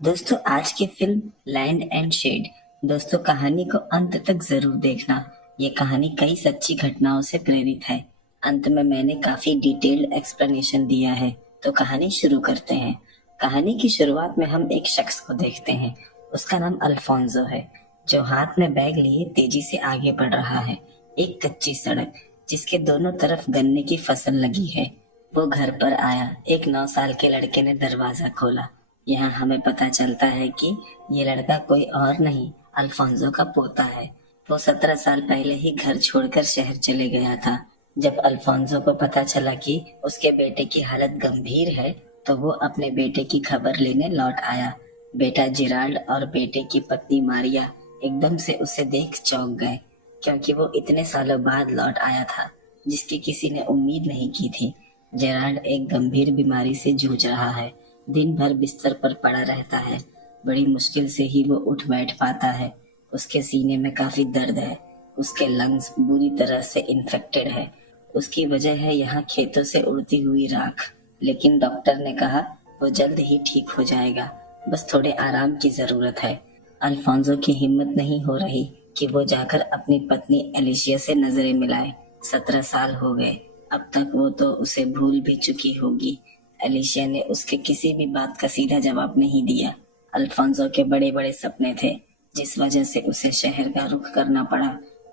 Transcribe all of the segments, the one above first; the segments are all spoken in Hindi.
दोस्तों, आज की फिल्म लैंड एंड शेड। दोस्तों, कहानी को अंत तक जरूर देखना। ये कहानी कई सच्ची घटनाओं से प्रेरित है। अंत में मैंने काफी डिटेल्ड एक्सप्लेनेशन दिया है। तो कहानी शुरू करते हैं। कहानी की शुरुआत में हम एक शख्स को देखते हैं। उसका नाम अल्फोंसो है, जो हाथ में बैग लिए तेजी से आगे बढ़ रहा है। एक कच्ची सड़क जिसके दोनों तरफ गन्ने की फसल लगी है। वो घर पर आया। एक 9 साल के लड़के ने दरवाजा खोला। यहाँ हमें पता चलता है कि ये लड़का कोई और नहीं, अल्फोंसो का पोता है। वो 17 साल पहले ही घर छोड़कर शहर चले गया था। जब अल्फोंसो को पता चला कि उसके बेटे की हालत गंभीर है, तो वो अपने बेटे की खबर लेने लौट आया। बेटा जिराल्ड और बेटे की पत्नी मारिया एकदम से उसे देख चौंक गए, क्योंकि वो इतने सालों बाद लौट आया था, जिसकी किसी ने उम्मीद नहीं की थी। जेराल्ड एक गंभीर बीमारी से जूझ रहा है। दिन भर बिस्तर पर पड़ा रहता है। बड़ी मुश्किल से ही वो उठ बैठ पाता है। उसके सीने में काफी दर्द है। उसके लंग्स बुरी तरह से इन्फेक्टेड है। उसकी वजह है यहाँ खेतों से उड़ती हुई राख। लेकिन डॉक्टर ने कहा वो जल्द ही ठीक हो जाएगा, बस थोड़े आराम की जरूरत है। अल्फोंसो की हिम्मत नहीं हो रही कि वो जाकर अपनी पत्नी एलिशिया से नजरें मिलाए। 17 साल हो गए। अब तक वो तो उसे भूल भी चुकी होगी। एलिशिया ने उसके किसी भी बात का सीधा जवाब नहीं दिया। अल्फोंसो के बड़े बड़े सपने थे, जिस वजह से उसे शहर का रुख करना पड़ा।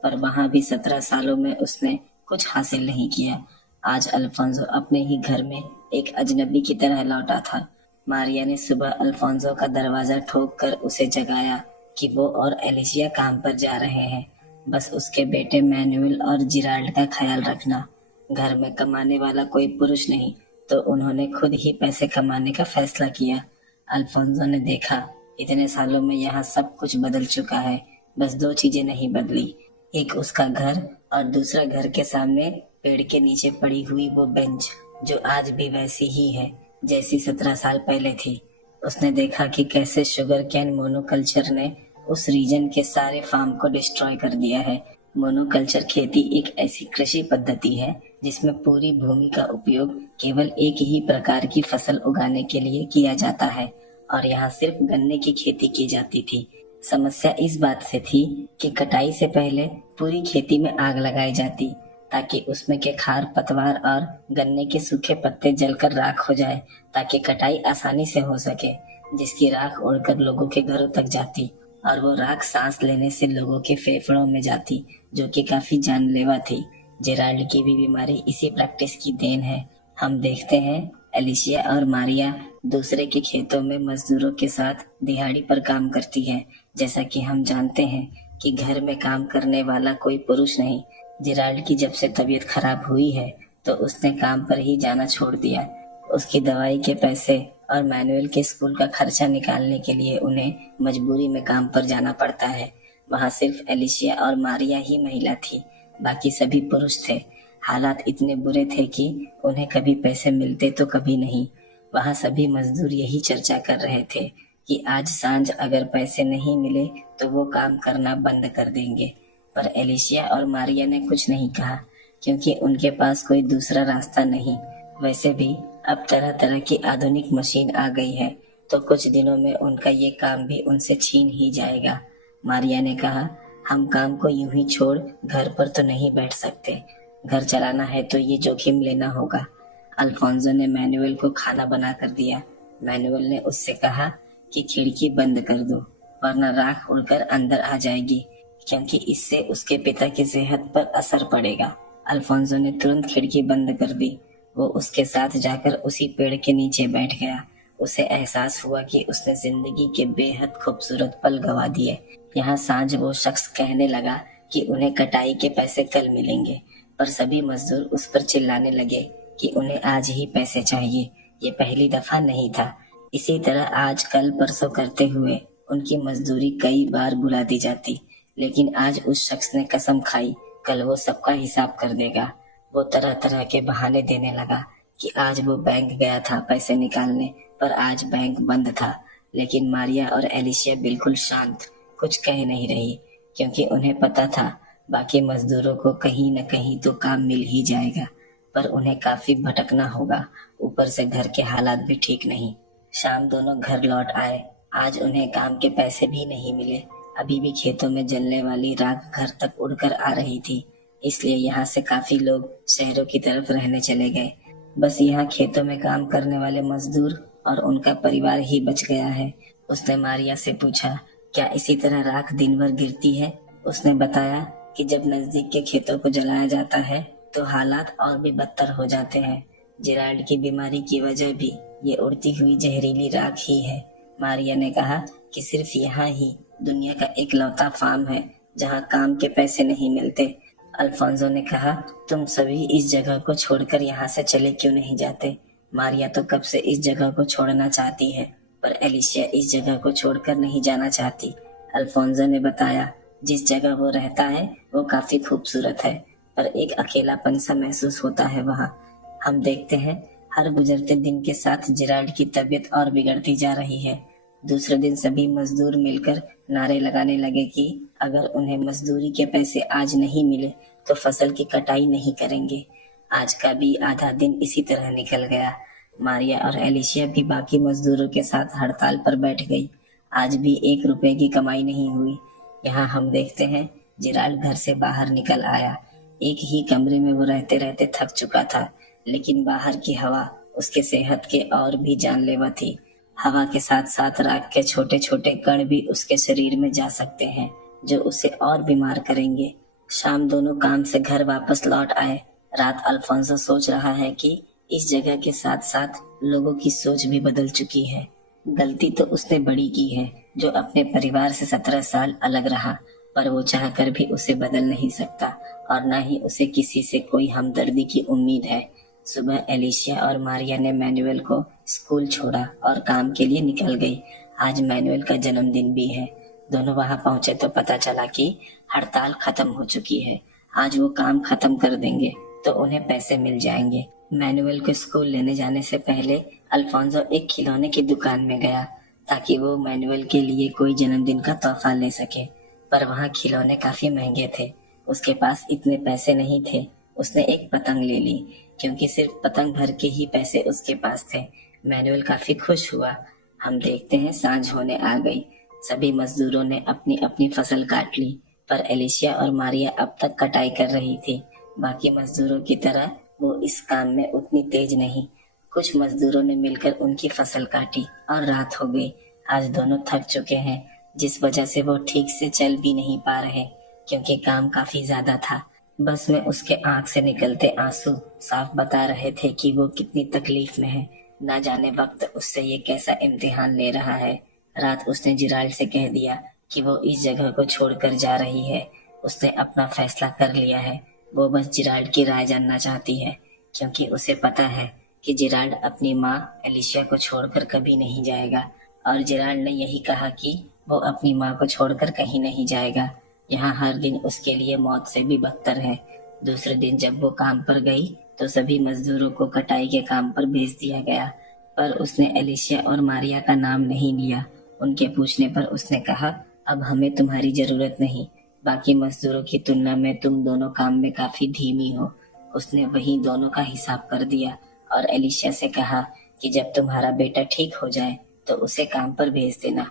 पर वहां भी 17 सालों में उसने कुछ हासिल नहीं किया। आज अल्फोंसो अपने ही घर में एक अजनबी की तरह लौटा था। मारिया ने सुबह अल्फोंसो का दरवाजा ठोक कर उसे जगाया कि वो और एलिशिया काम पर जा रहे हैं। बस उसके बेटे मैनुअल और जिराल्ड का ख्याल रखना। घर में कमाने वाला कोई पुरुष नहीं, तो उन्होंने खुद ही पैसे कमाने का फैसला किया। अल्फोंसो ने देखा, इतने सालों में यहाँ सब कुछ बदल चुका है। बस दो चीजें नहीं बदली, एक उसका घर और दूसरा घर के सामने पेड़ के नीचे पड़ी हुई वो बेंच, जो आज भी वैसी ही है जैसी 17 साल पहले थी। उसने देखा कि कैसे शुगर कैन मोनोकल्चर ने उस रीजन के सारे फार्म को डिस्ट्रॉय कर दिया है। मोनोकल्चर खेती एक ऐसी कृषि पद्धति है जिसमें पूरी भूमि का उपयोग केवल एक ही प्रकार की फसल उगाने के लिए किया जाता है, और यहाँ सिर्फ गन्ने की खेती की जाती थी। समस्या इस बात से थी कि कटाई से पहले पूरी खेती में आग लगाई जाती, ताकि उसमें के खार पतवार और गन्ने के सूखे पत्ते जलकर राख हो जाए, ताकि कटाई आसानी से हो सके। जिसकी राख उड़कर लोगों के घरों तक जाती, और वो राख सांस लेने से लोगों के फेफड़ों में जाती, जो कि काफी जानलेवा थी। जेराल्ड की भी बीमारी इसी प्रैक्टिस की देन है। हम देखते हैं एलिशिया और मारिया दूसरे के खेतों में मजदूरों के साथ दिहाड़ी पर काम करती है। जैसा कि हम जानते हैं कि घर में काम करने वाला कोई पुरुष नहीं। जेराल्ड की जब से तबीयत खराब हुई है, तो उसने काम पर ही जाना छोड़ दिया। उसकी दवाई के पैसे और मैनुअल के स्कूल का खर्चा निकालने के लिए उन्हें मजबूरी में काम पर जाना पड़ता है। वहाँ सिर्फ एलिशिया और मारिया ही महिला थी, बाकी सभी पुरुष थे। हालात इतने बुरे थे कि उन्हें कभी पैसे मिलते तो कभी नहीं। वहाँ सभी मजदूर यही चर्चा कर रहे थे कि आज सांझ अगर पैसे नहीं मिले तो वो काम करना बंद कर देंगे। पर एलिशिया और मारिया ने कुछ नहीं कहा, क्योंकि उनके पास कोई दूसरा रास्ता नहीं। वैसे भी अब तरह तरह की आधुनिक मशीन आ गई है, तो कुछ दिनों में उनका ये काम भी उनसे छीन ही जाएगा। मारिया ने कहा, हम काम को यूं ही छोड़ घर पर तो नहीं बैठ सकते। घर चलाना है तो ये जोखिम लेना होगा। अल्फोंसो ने मैनुअल को खाना बना कर दिया। मैनुअल ने उससे कहा कि खिड़की बंद कर दो, वरना राख उड़कर अंदर आ जाएगी, क्योंकि इससे उसके पिता की सेहत पर असर पड़ेगा। अल्फोंसो ने तुरंत खिड़की बंद कर दी। वो उसके साथ जाकर उसी पेड़ के नीचे बैठ गया। उसे एहसास हुआ कि उसने जिंदगी के बेहद खूबसूरत पल गवा दिए। यहाँ सांझ वो शख्स कहने लगा कि उन्हें कटाई के पैसे कल मिलेंगे, पर सभी मजदूर उस पर चिल्लाने लगे कि उन्हें आज ही पैसे चाहिए। ये पहली दफा नहीं था। इसी तरह आज कल परसों करते हुए उनकी मजदूरी कई बार बुला दी जाती, लेकिन आज उस शख्स ने कसम खाई, कल वो सबका हिसाब कर देगा। वो तरह तरह के बहाने देने लगा कि आज वो बैंक गया था पैसे निकालने, पर आज बैंक बंद था। लेकिन मारिया और एलिशिया बिल्कुल शांत, कुछ कह नहीं रही, क्योंकि उन्हें पता था बाकी मजदूरों को कहीं न कहीं तो काम मिल ही जाएगा। पर उन्हें काफी भटकना होगा, ऊपर से घर के हालात भी ठीक नहीं। शाम दोनों घर लौट आए। आज उन्हें काम के पैसे भी नहीं मिले। अभी भी खेतों में जलने वाली राख घर तक उड़कर आ रही थी, इसलिए यहाँ से काफी लोग शहरों की तरफ रहने चले गए। बस यहाँ खेतों में काम करने वाले मजदूर और उनका परिवार ही बच गया है। उसने मारिया से पूछा, क्या इसी तरह राख दिन भर गिरती है? उसने बताया कि जब नजदीक के खेतों को जलाया जाता है तो हालात और भी बदतर हो जाते हैं। जेराल्ड की बीमारी की वजह भी ये उड़ती हुई जहरीली राख ही है। मारिया ने कहा कि सिर्फ यहाँ ही दुनिया का इकलौता फार्म है जहाँ काम के पैसे नहीं मिलते। अल्फोंसो ने कहा, तुम सभी इस जगह को छोड़कर यहाँ से चले क्यों नहीं जाते? मारिया तो कब से इस जगह को छोड़ना चाहती है, पर एलिशिया इस जगह को छोड़कर नहीं जाना चाहती। अल्फोंसो ने बताया, जिस जगह वो रहता है वो काफी खूबसूरत है, पर एक अकेलापन सा महसूस होता है वहाँ। हम देखते हैं हर गुजरते दिन के साथ जेराल्ड की तबीयत और बिगड़ती जा रही है। दूसरे दिन सभी मजदूर मिलकर नारे लगाने लगे कि अगर उन्हें मजदूरी के पैसे आज नहीं मिले तो फसल की कटाई नहीं करेंगे। आज का भी आधा दिन इसी तरह निकल गया। मारिया और एलिशिया भी बाकी मजदूरों के साथ हड़ताल पर बैठ गई। आज भी 1 रुपए की कमाई नहीं हुई। यहाँ हम देखते हैं जेराल्ड घर से बाहर निकल आया। एक ही कमरे में वो रहते रहते थक चुका था, लेकिन बाहर की हवा उसके सेहत के और भी जानलेवा थी। हवा के साथ साथ राख के छोटे छोटे कण भी उसके शरीर में जा सकते हैं, जो उसे और बीमार करेंगे। शाम दोनों काम से घर वापस लौट आए। रात अल्फोंसो सोच रहा है कि इस जगह के साथ साथ लोगों की सोच भी बदल चुकी है। गलती तो उसने बड़ी की है, जो अपने परिवार से 17 साल अलग रहा, पर वो चाहकर भी उसे बदल नहीं सकता और न ही उसे किसी से कोई हमदर्दी की उम्मीद है। सुबह एलिशिया और मारिया ने मैनुएल को स्कूल छोड़ा और काम के लिए निकल गई। आज मैनुएल का जन्मदिन भी है। दोनों वहां पहुंचे तो पता चला कि हड़ताल खत्म हो चुकी है। आज वो काम खत्म कर देंगे तो उन्हें पैसे मिल जाएंगे। मैनुएल को स्कूल लेने जाने से पहले अल्फोंसो एक खिलौने की दुकान में गया ताकि वो मैनुएल के लिए कोई जन्मदिन का तोहफा ले सके, पर वहाँ खिलौने काफी महंगे थे। उसके पास इतने पैसे नहीं थे। उसने एक पतंग ले ली, क्योंकि सिर्फ पतंग भर के ही पैसे उसके पास थे। मैनुएल काफी खुश हुआ। हम देखते हैं सांझ होने आ गई। सभी मजदूरों ने अपनी अपनी फसल काट ली, पर एलिशिया और मारिया अब तक कटाई कर रही थी। बाकी मजदूरों की तरह वो इस काम में उतनी तेज नहीं। कुछ मजदूरों ने मिलकर उनकी फसल काटी और रात हो गई। आज दोनों थक चुके हैं, जिस वजह से वो ठीक से चल भी नहीं पा रहे, क्योंकि काम काफी ज्यादा था। बस में उसके आंख से निकलते आंसू साफ बता रहे थे कि वो कितनी तकलीफ में है। ना जाने वक्त उससे ये कैसा इम्तिहान ले रहा है। रात उसने जेराल्ड से कह दिया कि वो इस जगह को छोड़कर जा रही है। उसने अपना फैसला कर लिया है। वो बस जेराल्ड की राय जानना चाहती है, क्योंकि उसे पता है कि जेराल्ड अपनी माँ एलिशिया को छोड़कर कभी नहीं जाएगा, और जेराल्ड ने यही कहा कि वो अपनी माँ को छोड़कर कहीं नहीं जाएगा। यहाँ हर दिन उसके लिए मौत से भी बदतर है। दूसरे दिन जब वो काम पर गई तो सभी मजदूरों को कटाई के काम पर भेज दिया गया, पर उसने एलिशिया और मारिया का नाम नहीं लिया। उनके पूछने पर उसने कहा, अब हमें तुम्हारी जरूरत नहीं। बाकी मजदूरों की तुलना में तुम दोनों काम में काफी धीमी हो। उसने वही दोनों का हिसाब कर दिया और एलिशिया से कहा कि जब तुम्हारा बेटा ठीक हो जाए तो उसे काम पर भेज देना,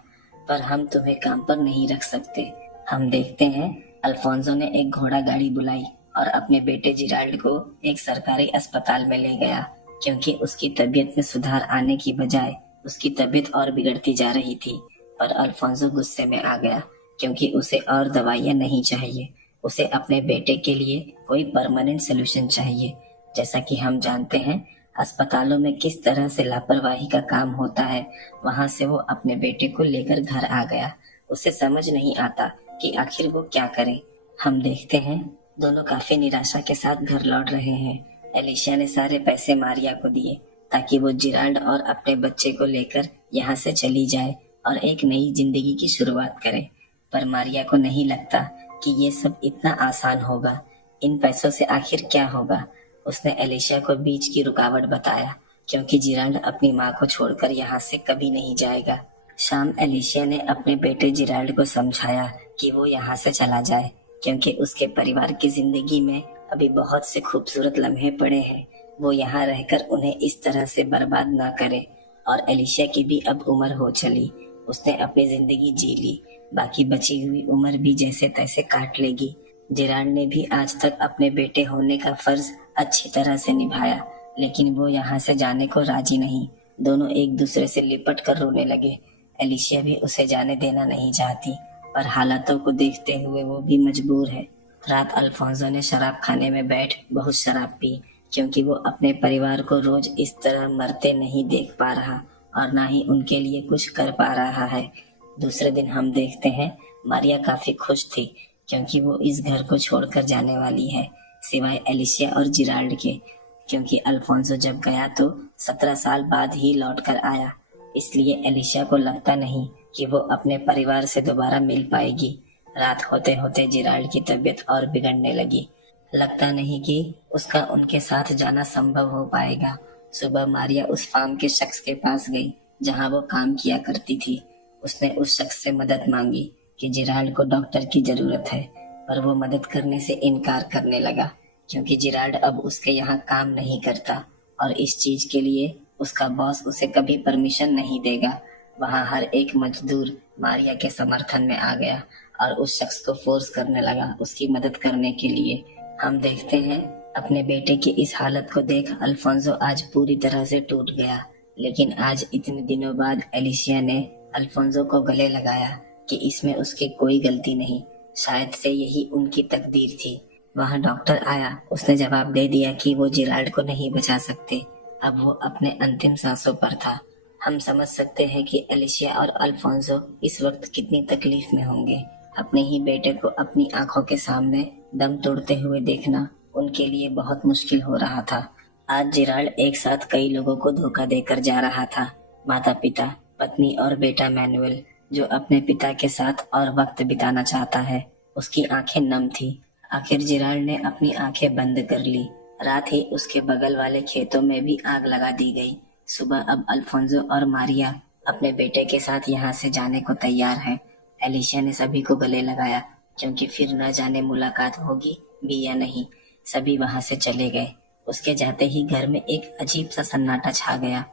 पर हम तुम्हें काम पर नहीं रख सकते। हम देखते हैं अल्फोंसो ने एक घोड़ा गाड़ी बुलाई और अपने बेटे जेराल्ड को एक सरकारी अस्पताल में ले गया, क्योंकि उसकी तबीयत में सुधार आने की बजाय उसकी तबीयत और बिगड़ती जा रही थी। पर अल्फोंसो गुस्से में आ गया, क्योंकि उसे और दवाइयाँ नहीं चाहिए। उसे अपने बेटे के लिए कोई परमानेंट सोल्यूशन चाहिए। जैसा कि हम जानते हैं अस्पतालों में किस तरह से लापरवाही का काम होता है, वहाँ से वो अपने बेटे को लेकर घर आ गया। उसे समझ नहीं आता कि आखिर वो क्या करे। हम देखते हैं दोनों काफी निराशा के साथ घर लौट रहे हैं। एलिशिया ने सारे पैसे मारिया को दिए ताकि वो जेराल्ड और अपने बच्चे को लेकर यहाँ से चली जाए और एक नई जिंदगी की शुरुआत करे। पर मारिया को नहीं लगता कि ये सब इतना आसान होगा। इन पैसों से आखिर क्या होगा? उसने एलिशिया को बीच की रुकावट बताया, क्योंकि जेराल्ड अपनी माँ को छोड़कर यहाँ से कभी नहीं जाएगा। शाम एलिशिया ने अपने बेटे जेराल्ड को समझाया कि वो यहाँ से चला जाए, क्योंकि उसके परिवार की जिंदगी में अभी बहुत से खूबसूरत लम्हे पड़े हैं। वो यहाँ रहकर उन्हें इस तरह से बर्बाद ना करे। और एलिशिया की भी अब उम्र हो चली। उसने अपनी जिंदगी जी ली, बाकी बची हुई उम्र भी जैसे तैसे काट लेगी। जेराल्ड ने भी आज तक अपने बेटे होने का फर्ज अच्छी तरह से निभाया, लेकिन वो यहाँ से जाने को राजी नहीं। दोनों एक दूसरे से लिपट कर रोने लगे। एलिशिया भी उसे जाने देना नहीं चाहती, पर हालातों को देखते हुए वो भी मजबूर है। रात अल्फोंसो ने शराब खाने में बैठ बहुत शराब पी, क्योंकि वो अपने परिवार को रोज इस तरह मरते नहीं देख पा रहा और ना ही उनके लिए कुछ कर पा रहा है। दूसरे दिन हम देखते हैं मारिया काफी खुश थी, क्योंकि वो इस घर को छोड़कर जाने वाली है, सिवाय एलिशिया और जिराल्ड के, क्योंकि अल्फोंसो जब गया तो 17 साल बाद ही लौट कर आया। इसलिए एलिशिया को लगता नहीं कि वो अपने परिवार से दोबारा मिल पाएगी। रात होते होते जिराल्ड की तबीयत और बिगड़ने लगी। लगता नहीं कि उसका उनके साथ जाना संभव हो पाएगा। सुबह मारिया उस फार्म के शख्स के पास गई जहां वो काम किया करती थी। उसने उस शख्स से मदद मांगी कि जिराल्ड को डॉक्टर की जरूरत है, पर वो मदद करने से इनकार करने लगा, क्योंकि जिराल्ड अब उसके यहाँ काम नहीं करता और इस चीज के लिए उसका बॉस उसे कभी परमिशन नहीं देगा। वहाँ हर एक मजदूर मारिया के समर्थन में आ गया और उस शख्स को फोर्स करने लगा उसकी मदद करने के लिए। हम देखते हैं अपने बेटे की इस हालत को देख अल्फोंसो आज पूरी तरह से टूट गया, लेकिन आज इतने दिनों बाद एलिशिया ने अल्फोंसो को गले लगाया कि इसमें उसकी कोई गलती नहीं, शायद से यही उनकी तकदीर थी। वहाँ डॉक्टर आया, उसने जवाब दे दिया कि वो जिराल्ड को नहीं बचा सकते। अब वो अपने अंतिम सांसों पर था। हम समझ सकते हैं कि एलिशिया और अल्फोंसो इस वक्त कितनी तकलीफ में होंगे। अपने ही बेटे को अपनी आंखों के सामने दम तोड़ते हुए देखना उनके लिए बहुत मुश्किल हो रहा था। आज जिराल्ड एक साथ कई लोगों को धोखा देकर जा रहा था। माता पिता, पत्नी और बेटा मैनुअल, जो अपने पिता के साथ और वक्त बिताना चाहता है। उसकी आंखें नम थी। आखिर जिराल्ड ने अपनी आंखें बंद कर ली। रात ही उसके बगल वाले खेतों में भी आग लगा दी गई। सुबह अब अल्फोंसो और मारिया अपने बेटे के साथ यहाँ से जाने को तैयार है। एलिशिया ने सभी को गले लगाया, क्योंकि फिर न जाने मुलाकात होगी भी या नहीं। सभी वहां से चले गए। उसके जाते ही घर में एक अजीब सा सन्नाटा छा गया।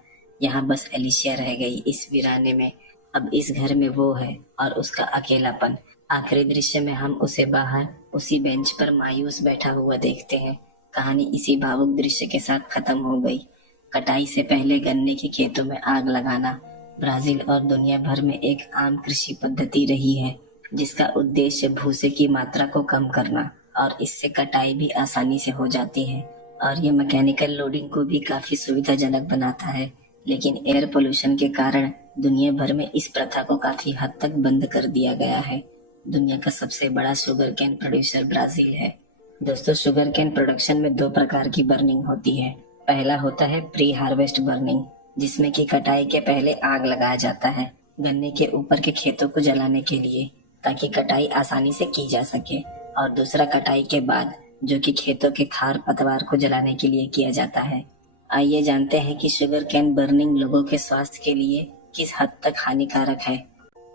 यहाँ बस एलिशिया रह गई इस वीराने में। अब इस घर में वो है और उसका अकेलापन। आखिरी दृश्य में हम उसे बाहर उसी बेंच पर मायूस बैठा हुआ देखते हैं। कहानी इसी भावुक दृश्य के साथ खत्म हो गई। कटाई से पहले गन्ने के खेतों में आग लगाना ब्राजील और दुनिया भर में एक आम कृषि पद्धति रही है, जिसका उद्देश्य भूसे की मात्रा को कम करना, और इससे कटाई भी आसानी से हो जाती है और ये मैकेनिकल लोडिंग को भी काफी सुविधाजनक बनाता है। लेकिन एयर पोल्यूशन के कारण दुनिया भर में इस प्रथा को काफी हद तक बंद कर दिया गया है। दुनिया का सबसे बड़ा शुगर केन प्रोड्यूसर ब्राजील है। दोस्तों, शुगर केन प्रोडक्शन में 2 प्रकार की बर्निंग होती है। पहला होता है प्री हार्वेस्ट बर्निंग, जिसमें कि कटाई के पहले आग लगाया जाता है गन्ने के ऊपर के खेतों को जलाने के लिए, ताकि कटाई आसानी से की जा सके। और दूसरा कटाई के बाद, जो कि खेतों के खार पतवार को जलाने के लिए किया जाता है। आइए जानते हैं कि शुगर केन बर्निंग लोगों के स्वास्थ्य के लिए किस हद तक हानिकारक है।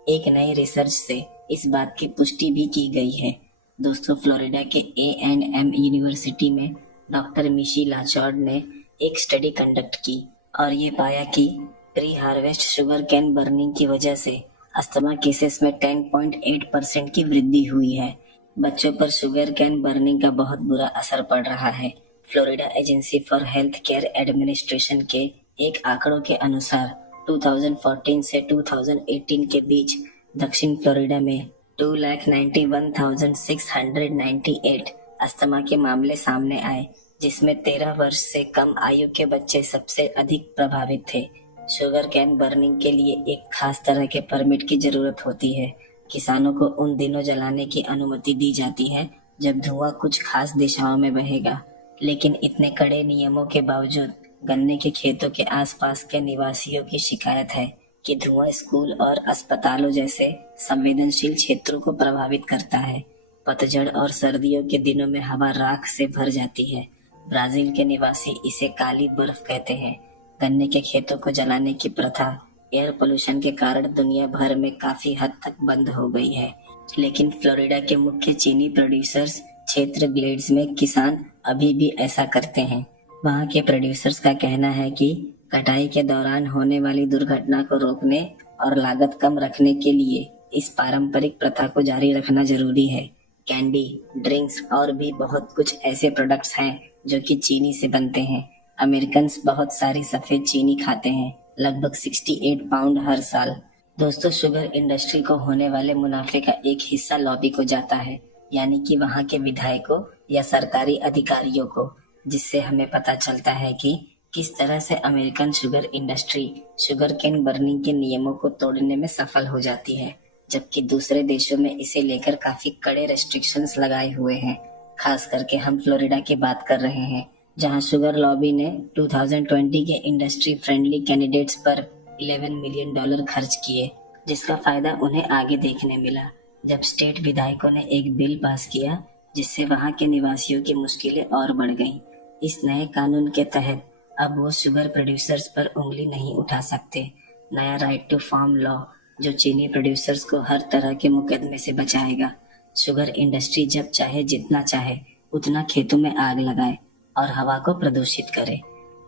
एक नई रिसर्च से इस बात की पुष्टि भी की गई है। दोस्तों, फ्लोरिडा के A&M यूनिवर्सिटी में डॉक्टर मिशी लाचॉर्ड ने एक स्टडी कंडक्ट की और ये पाया कि pre harvest sugar cane burning की वजह से अस्थमा केसेस में 10.8% की वृद्धि हुई है। बच्चों पर शुगर केन बर्निंग का बहुत बुरा असर पड़ रहा है। Florida agency for health care administration के एक आंकड़ों के अनुसार 2014 से 2018 के बीच दक्षिण फ्लोरिडा में 2,91,698 अस्थमा के मामले सामने आए, जिसमें 13 वर्ष से कम आयु के बच्चे सबसे अधिक प्रभावित थे। शुगर केन बर्निंग के लिए एक खास तरह के परमिट की जरूरत होती है। किसानों को उन दिनों जलाने की अनुमति दी जाती है जब धुआं कुछ खास दिशाओं में बहेगा, लेकिन इतने कड़े नियमों के बावजूद गन्ने के खेतों के आसपास के निवासियों की शिकायत है कि धुआं स्कूल और अस्पतालों जैसे संवेदनशील क्षेत्रों को प्रभावित करता है। पतझड़ और सर्दियों के दिनों में हवा राख से भर जाती है। ब्राजील के निवासी इसे काली बर्फ कहते हैं। गन्ने के खेतों को जलाने की प्रथा एयर पोल्यूशन के कारण दुनिया भर में काफी हद तक बंद हो गई है, लेकिन फ्लोरिडा के मुख्य चीनी प्रोड्यूसर्स क्षेत्र ग्लेड्स में किसान अभी भी ऐसा करते हैं। वहाँ के प्रोड्यूसर्स का कहना है कि कटाई के दौरान होने वाली दुर्घटना को रोकने और लागत कम रखने के लिए इस पारंपरिक प्रथा को जारी रखना जरूरी है। कैंडी, ड्रिंक्स और भी बहुत कुछ ऐसे प्रोडक्ट्स हैं जो कि चीनी से बनते हैं। अमेरिकन्स बहुत सारी सफेद चीनी खाते हैं, लगभग 68 पाउंड हर साल। दोस्तों, शुगर इंडस्ट्री को होने वाले मुनाफे का एक हिस्सा लॉबी को जाता है, यानी कि वहाँ के विधायकों या सरकारी अधिकारियों को, जिससे हमें पता चलता है कि किस तरह से American sugar industry sugar cane burning के नियमों को तोड़ने में सफल हो जाती है, जबकि दूसरे देशों में इसे लेकर काफी कड़े रेस्ट्रिक्शंस लगाए हुए हैं। खास करके हम फ्लोरिडा की बात कर रहे हैं, जहां शुगर लॉबी ने 2020 के इंडस्ट्री फ्रेंडली कैंडिडेट्स पर $11 मिलियन खर्च किए, जिसका फायदा उन्हें आगे देखने मिला जब स्टेट विधायकों ने एक बिल पास किया जिससे वहां के निवासियों की मुश्किलें और बढ़ गईं। इस नए कानून के तहत अब वो शुगर प्रोड्यूसर्स पर उंगली नहीं उठा सकते। नया राइट टू फार्म लॉ जो चीनी प्रोड्यूसर्स को हर तरह के मुकदमे से बचाएगा। शुगर इंडस्ट्री जब चाहे जितना चाहे उतना खेतों में आग लगाए और हवा को प्रदूषित करे।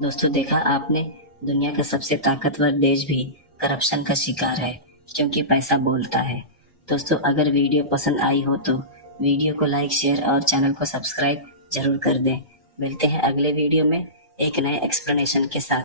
दोस्तों, देखा आपने, दुनिया का सबसे ताकतवर देश भी करप्शन का शिकार है, क्योंकि पैसा बोलता है। दोस्तों, अगर वीडियो पसंद आई हो तो वीडियो को लाइक, शेयर और चैनल को सब्सक्राइब जरूर कर दें। मिलते हैं अगले वीडियो में एक नए एक्सप्लेनेशन के साथ।